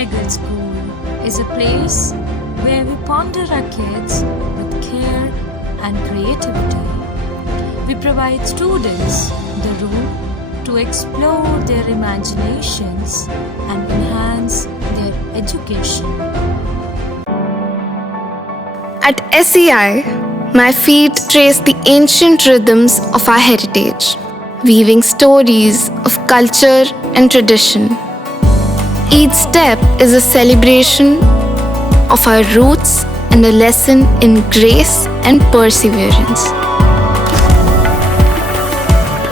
SCI Girls School is a place where we ponder our kids with care and creativity. We provide students the room to explore their imaginations and enhance their education. At SEI, my feet trace the ancient rhythms of our heritage, weaving stories of culture and tradition. Each step is a celebration of our roots and a lesson in grace and perseverance.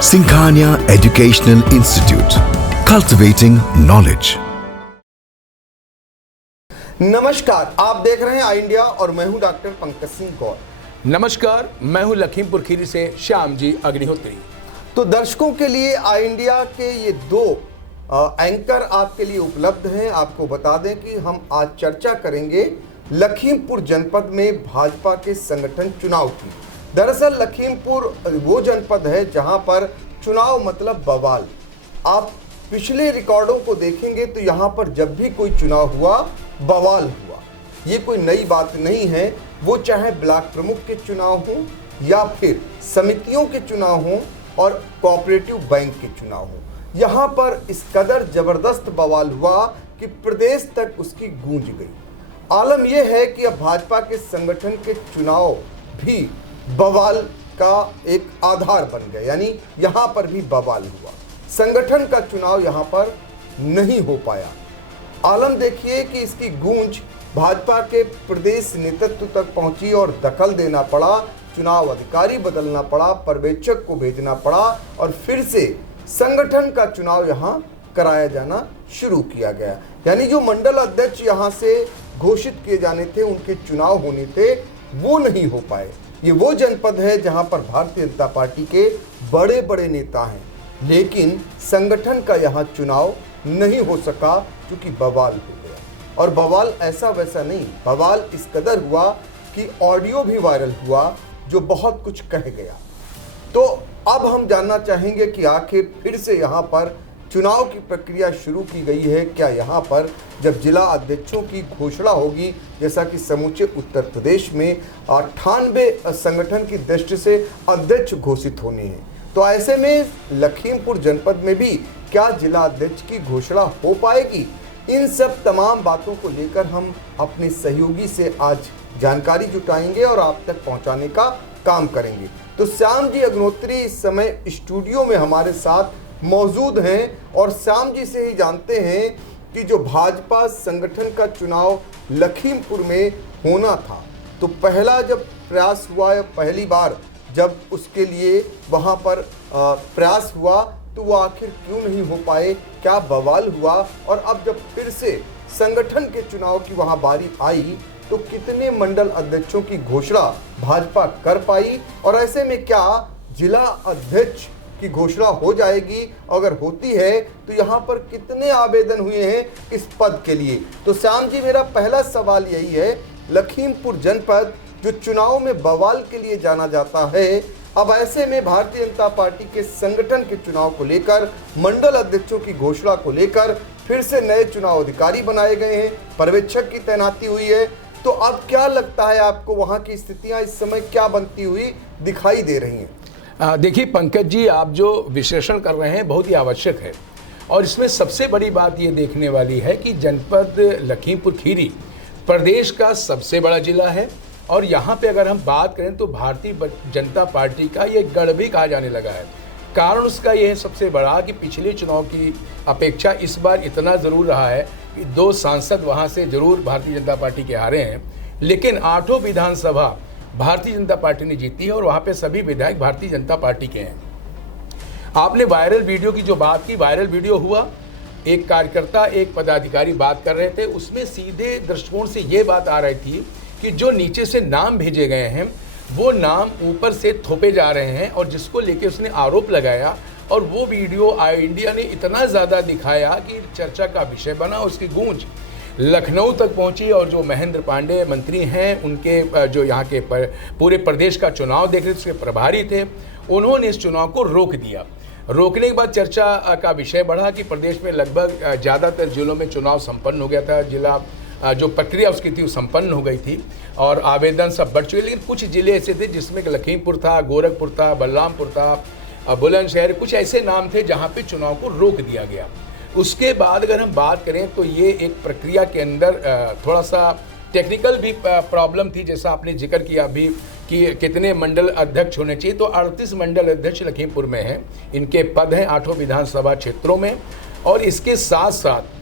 Singhania Educational Institute, cultivating knowledge. नमस्कार, आप देख रहे हैं आई India और मैं हूं doctor Pankaj Singh गौर। नमस्कार, मैं हूं लखीमपुर खीरी से श्याम जी अग्निहोत्री। तो दर्शकों के लिए आई इंडिया के ये दो एंकर आपके लिए उपलब्ध हैं। आपको बता दें कि हम आज चर्चा करेंगे लखीमपुर जनपद में भाजपा के संगठन चुनाव की। दरअसल लखीमपुर वो जनपद है जहां पर चुनाव मतलब बवाल। आप पिछले रिकॉर्डों को देखेंगे तो यहाँ पर जब भी कोई चुनाव हुआ बवाल हुआ। ये कोई नई बात नहीं है, वो चाहे ब्लॉक प्रमुख के चुनाव हों या फिर समितियों के चुनाव हों और कोऑपरेटिव बैंक के चुनाव हों, यहाँ पर इस कदर जबरदस्त बवाल हुआ कि प्रदेश तक उसकी गूंज गई। आलम यह है कि अब भाजपा के संगठन के चुनाव भी बवाल का एक आधार बन गए, यानी यहाँ पर भी बवाल हुआ। संगठन का चुनाव यहाँ पर नहीं हो पाया। आलम देखिए कि इसकी गूंज भाजपा के प्रदेश नेतृत्व तक पहुंची और दखल देना पड़ा, चुनाव अधिकारी बदलना पड़ा, पर्यवेक्षक को भेजना पड़ा और फिर से संगठन का चुनाव यहाँ कराया जाना शुरू किया गया। यानी जो मंडल अध्यक्ष यहाँ से घोषित किए जाने थे, उनके चुनाव होने थे, वो नहीं हो पाए। ये वो जनपद है जहाँ पर भारतीय जनता पार्टी के बड़े बड़े नेता हैं, लेकिन संगठन का यहाँ चुनाव नहीं हो सका क्योंकि बवाल हो गया। और बवाल ऐसा वैसा नहीं, बवाल इस कदर हुआ कि ऑडियो भी वायरल हुआ जो बहुत कुछ कह गया। तो अब हम जानना चाहेंगे कि आखिर फिर से यहाँ पर चुनाव की प्रक्रिया शुरू की गई है क्या। यहाँ पर जब जिला अध्यक्षों की घोषणा होगी, जैसा कि समूचे उत्तर प्रदेश में 98 संगठन की दृष्टि से अध्यक्ष घोषित होने हैं, तो ऐसे में लखीमपुर जनपद में भी क्या जिला अध्यक्ष की घोषणा हो पाएगी। इन सब तमाम बातों को लेकर हम अपने सहयोगी से आज जानकारी जुटाएंगे और आप तक पहुंचाने का काम करेंगे। तो श्याम जी अग्निहोत्री इस समय स्टूडियो में हमारे साथ मौजूद हैं और श्याम जी से ही जानते हैं कि जो भाजपा संगठन का चुनाव लखीमपुर में होना था, तो पहला जब प्रयास हुआ या पहली बार जब उसके लिए वहाँ पर प्रयास हुआ तो वो आखिर क्यों नहीं हो पाए, क्या बवाल हुआ, और अब जब फिर से संगठन के चुनाव की वहाँ बारी आई तो कितने मंडल अध्यक्षों की घोषणा भाजपा कर पाई, और ऐसे में क्या जिला अध्यक्ष की घोषणा हो जाएगी, अगर होती है तो यहाँ पर कितने आवेदन हुए हैं इस पद के लिए। तो श्याम जी, मेरा पहला सवाल यही है, लखीमपुर जनपद जो चुनाव में बवाल के लिए जाना जाता है, अब ऐसे में भारतीय जनता पार्टी के संगठन के चुनाव को लेकर, मंडल अध्यक्षों की घोषणा को लेकर फिर से नए चुनाव अधिकारी बनाए गए हैं, पर्यवेक्षक की तैनाती हुई है, तो अब क्या लगता है आपको वहां की स्थितियां इस समय क्या बनती हुई दिखाई दे रही हैं? देखिए पंकज जी, आप जो विश्लेषण कर रहे हैं बहुत ही आवश्यक है, और इसमें सबसे बड़ी बात ये देखने वाली है कि जनपद लखीमपुर खीरी प्रदेश का सबसे बड़ा जिला है, और यहाँ पे अगर हम बात करें तो भारतीय जनता पार्टी का ये गढ़ भी कहा जाने लगा है। कारण उसका ये है सबसे बड़ा कि पिछले चुनाव की अपेक्षा इस बार इतना ज़रूर रहा है कि 2 सांसद वहाँ से ज़रूर भारतीय जनता पार्टी के हारे हैं, लेकिन 8 विधानसभा भारतीय जनता पार्टी ने जीती है और वहाँ पे सभी विधायक भारतीय जनता पार्टी के हैं। आपने वायरल वीडियो की जो बात की, वायरल वीडियो हुआ, एक कार्यकर्ता एक पदाधिकारी बात कर रहे थे, उसमें सीधे दृष्टिकोण से ये बात आ रही थी कि जो नीचे से नाम भेजे गए हैं वो नाम ऊपर से थोपे जा रहे हैं, और जिसको लेके उसने आरोप लगाया, और वो वीडियो आई इंडिया ने इतना ज़्यादा दिखाया कि चर्चा का विषय बना, उसकी गूंज लखनऊ तक पहुंची, और जो महेंद्र पांडे मंत्री हैं, उनके जो यहाँ के पूरे प्रदेश का चुनाव देख रहे थे, उसके प्रभारी थे, उन्होंने इस चुनाव को रोक दिया। रोकने के बाद चर्चा का विषय बढ़ा कि प्रदेश में लगभग ज़्यादातर जिलों में चुनाव संपन्न हो गया था, जिला जो प्रक्रिया उसकी थी वो संपन्न हो गई थी और आवेदन सब बढ़ चुके। लेकिन कुछ ज़िले ऐसे थे जिसमें लखीमपुर था, गोरखपुर था, बलरामपुर था, बुलंदशहर, कुछ ऐसे नाम थे जहाँ पे चुनाव को रोक दिया गया। उसके बाद अगर हम बात करें तो ये एक प्रक्रिया के अंदर थोड़ा सा टेक्निकल भी प्रॉब्लम थी, जैसा आपने जिक्र किया अभी कि कितने मंडल अध्यक्ष होने चाहिए। तो 38 मंडल अध्यक्ष लखीमपुर में हैं, इनके पद हैं 8 विधानसभा क्षेत्रों में। और इसके साथ साथ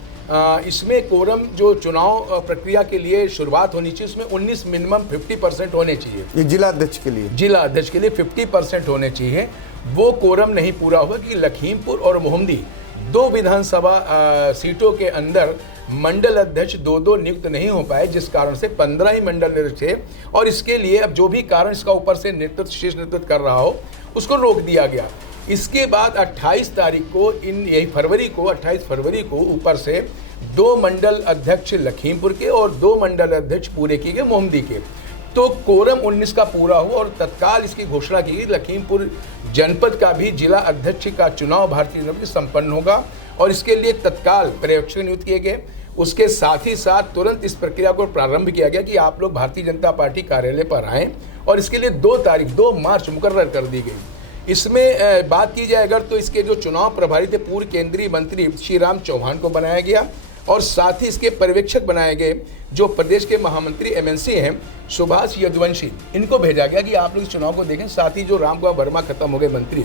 इसमें कोरम जो चुनाव प्रक्रिया के लिए शुरुआत होनी चाहिए उसमें 19 मिनिमम 50% होने चाहिए। ये जिला अध्यक्ष के लिए 50% होने चाहिए। वो कोरम नहीं पूरा हुआ कि लखीमपुर और मोहम्मदी 2 विधानसभा सीटों के अंदर मंडल अध्यक्ष 2 नियुक्त नहीं हो पाए, जिस कारण से 15 ही मंडल अध्यक्ष थे। और इसके लिए अब जो भी कारण इसका ऊपर से शीर्ष नेतृत्व कर रहा हो उसको रोक दिया गया। इसके बाद 28 तारीख को यही 28 फरवरी को ऊपर से 2 मंडल अध्यक्ष लखीमपुर के और 2 मंडल अध्यक्ष पूरे किए गए मोहम्मदी के। तो कोरम 19 का पूरा हुआ और तत्काल इसकी घोषणा की गई लखीमपुर जनपद का भी जिला अध्यक्ष का चुनाव भारतीय जनता पार्टी संपन्न होगा और इसके लिए तत्काल पर्यवेक्षक नियुक्त किए गए। उसके साथ ही साथ तुरंत इस प्रक्रिया को प्रारंभ किया गया कि आप लोग भारतीय जनता पार्टी कार्यालय पर आएँ और इसके लिए 2 मार्च मुकर्रर कर दी गई। इसमें बात की जाए अगर तो इसके जो चुनाव प्रभारी थे पूर्व केंद्रीय मंत्री श्री राम चौहान को बनाया गया और साथ ही इसके पर्यवेक्षक बनाए गए जो प्रदेश के महामंत्री एमएनसी हैं सुभाष यदुवंशी, इनको भेजा गया कि आप लोग इस चुनाव को देखें। साथ ही जो रामगोपाल वर्मा खत्म हो गए मंत्री,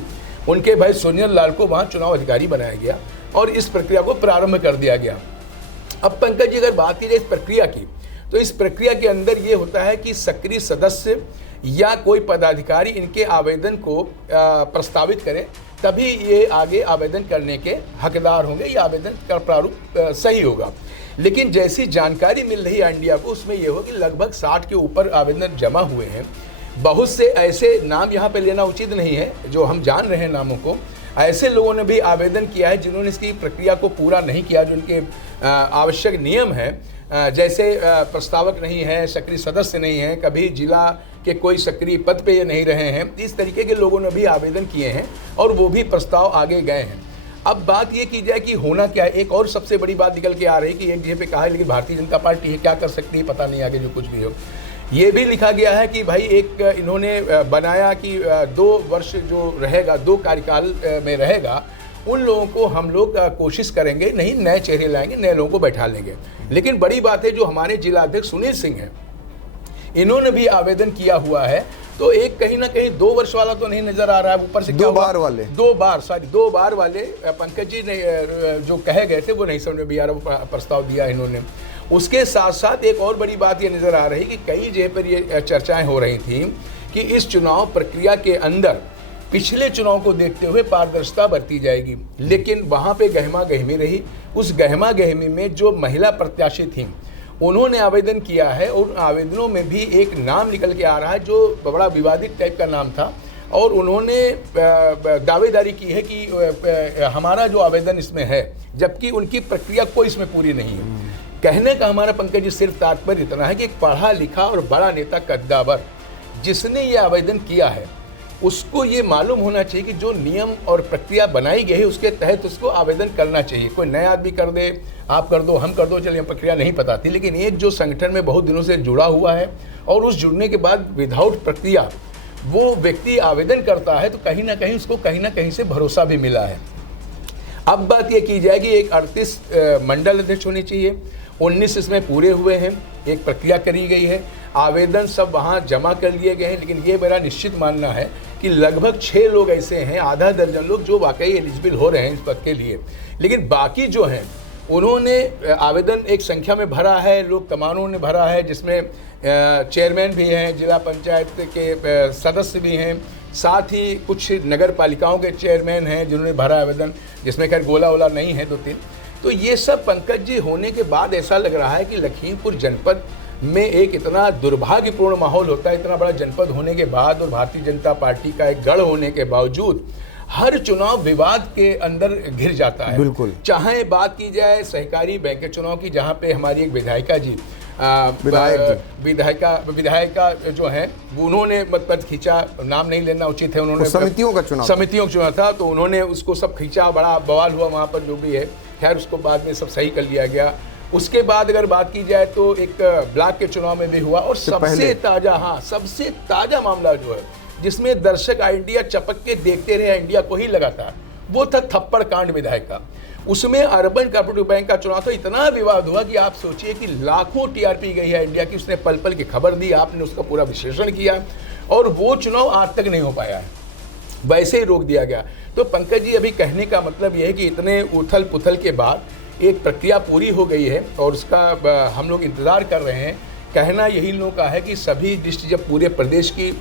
उनके भाई सोनियल लाल को वहाँ चुनाव अधिकारी बनाया गया और इस प्रक्रिया को प्रारंभ कर दिया गया। अब पंकज जी अगर बात की जाए इस प्रक्रिया की, तो इस प्रक्रिया के अंदर ये होता है कि सक्रिय सदस्य या कोई पदाधिकारी इनके आवेदन को प्रस्तावित करें तभी ये आगे आवेदन करने के हकदार होंगे, ये आवेदन का प्रारूप सही होगा। लेकिन जैसी जानकारी मिल रही है इंडिया को उसमें ये हो कि लगभग 60 के ऊपर आवेदन जमा हुए हैं। बहुत से ऐसे नाम यहाँ पे लेना उचित नहीं है, जो हम जान रहे हैं नामों को, ऐसे लोगों ने भी आवेदन किया है जिन्होंने इसकी प्रक्रिया को पूरा नहीं किया, जो उनके आवश्यक नियम हैं, जैसे प्रस्तावक नहीं है, सक्रिय सदस्य नहीं है, कभी जिला के कोई सक्रिय पद पे ये नहीं रहे हैं, इस तरीके के लोगों ने भी आवेदन किए हैं और वो भी प्रस्ताव आगे गए हैं। अब बात ये की जाए कि होना क्या है। एक और सबसे बड़ी बात निकल के आ रही है कि एक जगह पे कहा है लेकिन भारतीय जनता पार्टी है, क्या कर सकती है पता नहीं, आगे जो कुछ भी हो। ये भी लिखा गया है कि भाई एक इन्होंने बनाया कि 2 वर्ष जो रहेगा, 2 कार्यकाल में रहेगा, उन लोगों को हम लोग कोशिश करेंगे, नहीं नए चेहरे लाएंगे, नए लोगों को बैठा लेंगे। लेकिन बड़ी बात है जो हमारे जिला अध्यक्ष सुनील सिंह हैं, इन्होंने भी आवेदन किया हुआ है। तो एक कहीं ना कहीं 2 वर्ष वाला तो नहीं नजर आ रहा है, ऊपर से 2 बार वाले पंकज जी ने जो कहे गए थे वो नहीं समझ में भी आ रहा, प्रस्ताव दिया इन्होंने। उसके साथ साथ एक और बड़ी बात ये नजर आ रही कि कई जगह पर ये चर्चाएं हो रही थी कि इस चुनाव प्रक्रिया के अंदर पिछले चुनाव को देखते हुए पारदर्शिता बरती जाएगी, लेकिन वहाँ पे गहमा गहमी रही। उस गहमा गहमी में जो महिला प्रत्याशी थीं उन्होंने आवेदन किया है और आवेदनों में भी एक नाम निकल के आ रहा है जो बड़ा विवादित टाइप का नाम था और उन्होंने दावेदारी की है कि हमारा जो आवेदन इसमें है, जबकि उनकी प्रक्रिया कोई इसमें पूरी नहीं है। कहने का हमारा पंकज जी सिर्फ तात्पर्य इतना है कि एक पढ़ा लिखा और बड़ा नेता कद्दावर जिसने ये आवेदन किया है उसको ये मालूम होना चाहिए कि जो नियम और प्रक्रिया बनाई गई है उसके तहत उसको आवेदन करना चाहिए। कोई नया आदमी कर दे, आप कर दो, हम कर दो, चलिए प्रक्रिया नहीं पता थी, लेकिन एक जो संगठन में बहुत दिनों से जुड़ा हुआ है और उस जुड़ने के बाद विदाउट प्रक्रिया वो व्यक्ति आवेदन करता है तो कहीं ना कहीं उसको कहीं ना कहीं से भरोसा भी मिला है। अब बात ये की जाएगी एक 38 मंडल अध्यक्ष होने चाहिए, 19 इसमें पूरे हुए हैं, एक प्रक्रिया करी गई है, आवेदन सब वहाँ जमा कर लिए गए हैं। लेकिन ये मेरा निश्चित मानना है कि लगभग 6 लोग ऐसे हैं, आधा दर्जन लोग जो वाकई एलिजिबल हो रहे हैं इस पद के लिए, लेकिन बाकी जो हैं उन्होंने आवेदन एक संख्या में भरा है, लोग तमामों ने भरा है, जिसमें चेयरमैन भी हैं, जिला पंचायत के सदस्य भी हैं, साथ ही कुछ नगर पालिकाओं के चेयरमैन हैं जिन्होंने भरा आवेदन, जिसमें खैर गोला वोला नहीं है 2-3। तो ये सब पंकज जी होने के बाद ऐसा लग रहा है कि लखीमपुर जनपद में एक इतना दुर्भाग्यपूर्ण माहौल होता है, इतना बड़ा जनपद होने के बाद और भारतीय जनता पार्टी का एक गढ़ होने के बावजूद हर चुनाव विवाद के अंदर घिर जाता है। बिल्कुल। चाहे बात की जाए सहकारी बैंक के चुनाव की, जहाँ पे हमारी एक विधायिका जी विधायिका जो है उन्होंने मतलब खींचा, नाम नहीं लेना उचित है, उन्होंने समितियों का चुनाव था, तो उन्होंने उसको सब खींचा, बड़ा बवाल हुआ वहाँ पर जो भी है। खैर उसको बाद में सब सही कर लिया गया। उसके बाद अगर बात की जाए तो एक ब्लॉक के चुनाव में भी हुआ, और सबसे ताजा मामला जो है जिसमें दर्शक इंडिया चपक के देखते रहे, इंडिया को ही लगातार, वो था थप्पड़ कांड विधायक का। उसमें अर्बन कोऑपरेटिव बैंक का चुनाव था, इतना विवाद हुआ कि आप सोचिए कि लाखों टीआरपी गई है इंडिया की, उसने पल पल की खबर दी, आपने उसका पूरा विश्लेषण किया, और वो चुनाव आज तक नहीं हो पाया है, वैसे ही रोक दिया गया। तो पंकज जी, अभी कहने का मतलब यह है कि इतने उथल पुथल के बाद एक प्रक्रिया पूरी हो गई है और उसका हम लोग इंतज़ार कर रहे हैं। कहना यही लोगों का है कि सभी लिस्ट जब पूरे प्रदेश की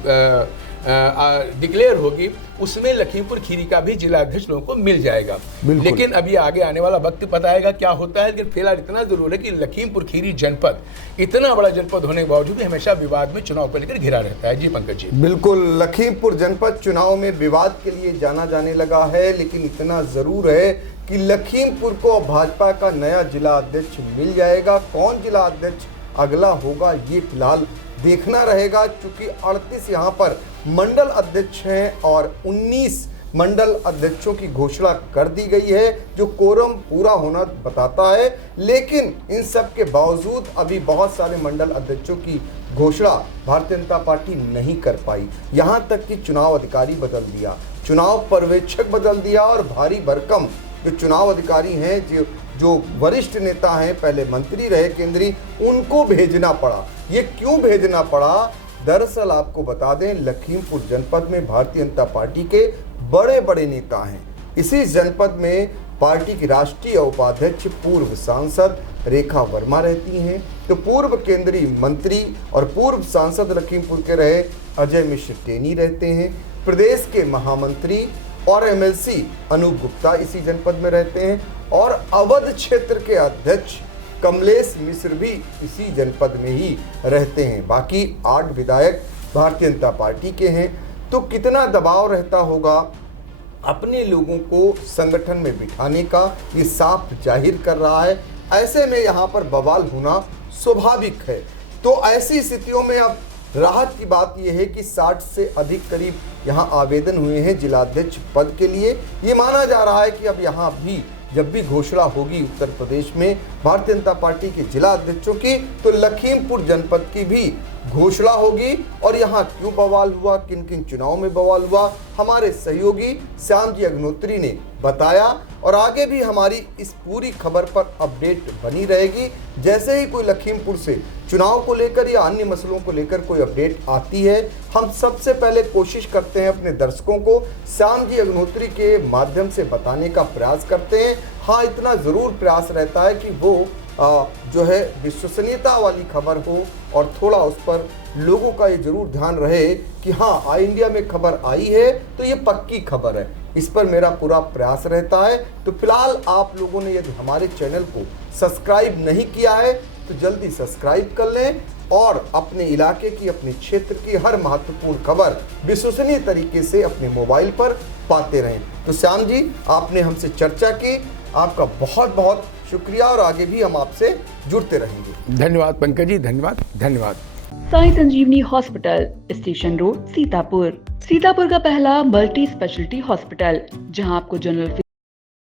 डिक्लेयर होगी, उसमें लखीमपुर खीरी का भी जिला अध्यक्ष लोगों को मिल जाएगा। लेकिन अभी आगे आने वाला वक्त बताएगा क्या होता है। लेकिन फिलहाल इतना जरूर है कि लखीमपुर खीरी जनपद इतना बड़ा जनपद होने के बावजूद भी हमेशा विवाद में चुनाव को लेकर घिरा रहता है। जी पंकज जी, बिल्कुल, लखीमपुर जनपद चुनाव में विवाद के लिए जाना जाने लगा है, लेकिन इतना जरूर है कि लखीमपुर को भाजपा का नया जिला अध्यक्ष मिल जाएगा। कौन जिला अध्यक्ष अगला होगा ये फिलहाल देखना रहेगा, क्योंकि 38 यहाँ पर मंडल अध्यक्ष हैं और 19 मंडल अध्यक्षों की घोषणा कर दी गई है, जो कोरम पूरा होना बताता है। लेकिन इन सब के बावजूद अभी बहुत सारे मंडल अध्यक्षों की घोषणा भारतीय जनता पार्टी नहीं कर पाई। यहाँ तक कि चुनाव अधिकारी बदल दिया, चुनाव पर्यवेक्षक बदल दिया, और भारी भरकम जो चुनाव अधिकारी हैं, जो वरिष्ठ नेता हैं, पहले मंत्री रहे केंद्रीय, उनको भेजना पड़ा। ये क्यों भेजना पड़ा? दरअसल आपको बता दें, लखीमपुर जनपद में भारतीय जनता पार्टी के बड़े बड़े नेता हैं। इसी जनपद में पार्टी की राष्ट्रीय उपाध्यक्ष पूर्व सांसद रेखा वर्मा रहती हैं, तो पूर्व केंद्रीय मंत्री और पूर्व सांसद लखीमपुर के रहे अजय मिश्र टेनी रहते हैं। प्रदेश के महामंत्री और एमएलसी अनूप गुप्ता इसी जनपद में रहते हैं, और अवध क्षेत्र के अध्यक्ष कमलेश मिश्र भी इसी जनपद में ही रहते हैं। बाकी 8 विधायक भारतीय जनता पार्टी के हैं। तो कितना दबाव रहता होगा अपने लोगों को संगठन में बिठाने का, ये साफ जाहिर कर रहा है। ऐसे में यहाँ पर बवाल होना स्वाभाविक है। तो ऐसी स्थितियों में अब राहत की बात यह है कि 60 से अधिक करीब यहाँ आवेदन हुए हैं जिलाध्यक्ष पद के लिए। ये माना जा रहा है कि अब यहाँ भी जब भी घोषणा होगी उत्तर प्रदेश में भारतीय जनता पार्टी के जिला अध्यक्षों की, तो लखीमपुर जनपद की भी घोषणा होगी। और यहाँ क्यों बवाल हुआ, किन किन चुनाव में बवाल हुआ, हमारे सहयोगी श्याम जी अग्नोत्री ने बताया। और आगे भी हमारी इस पूरी खबर पर अपडेट बनी रहेगी। जैसे ही कोई लखीमपुर से चुनाव को लेकर या अन्य मसलों को लेकर कोई अपडेट आती है, हम सबसे पहले कोशिश करते हैं अपने दर्शकों को श्याम जी अग्नोत्री के माध्यम से बताने का प्रयास करते हैं। हाँ, इतना ज़रूर प्रयास रहता है कि वो जो है विश्वसनीयता वाली खबर हो, और थोड़ा उस पर लोगों का ये जरूर ध्यान रहे कि हाँ, आई इंडिया में खबर आई है तो ये पक्की खबर है। इस पर मेरा पूरा प्रयास रहता है। तो फिलहाल आप लोगों ने यदि हमारे चैनल को सब्सक्राइब नहीं किया है तो जल्दी सब्सक्राइब कर लें, और अपने इलाके की, अपने क्षेत्र की हर महत्वपूर्ण खबर विश्वसनीय तरीके से अपने मोबाइल पर पाते रहें। तो श्याम जी, आपने हमसे चर्चा की, आपका बहुत बहुत शुक्रिया, और आगे भी हम आपसे जुड़ते रहेंगे। धन्यवाद पंकज जी, धन्यवाद। साई संजीवनी हॉस्पिटल, स्टेशन रोड, सीतापुर का पहला मल्टी स्पेशलिटी हॉस्पिटल, जहां आपको जनरल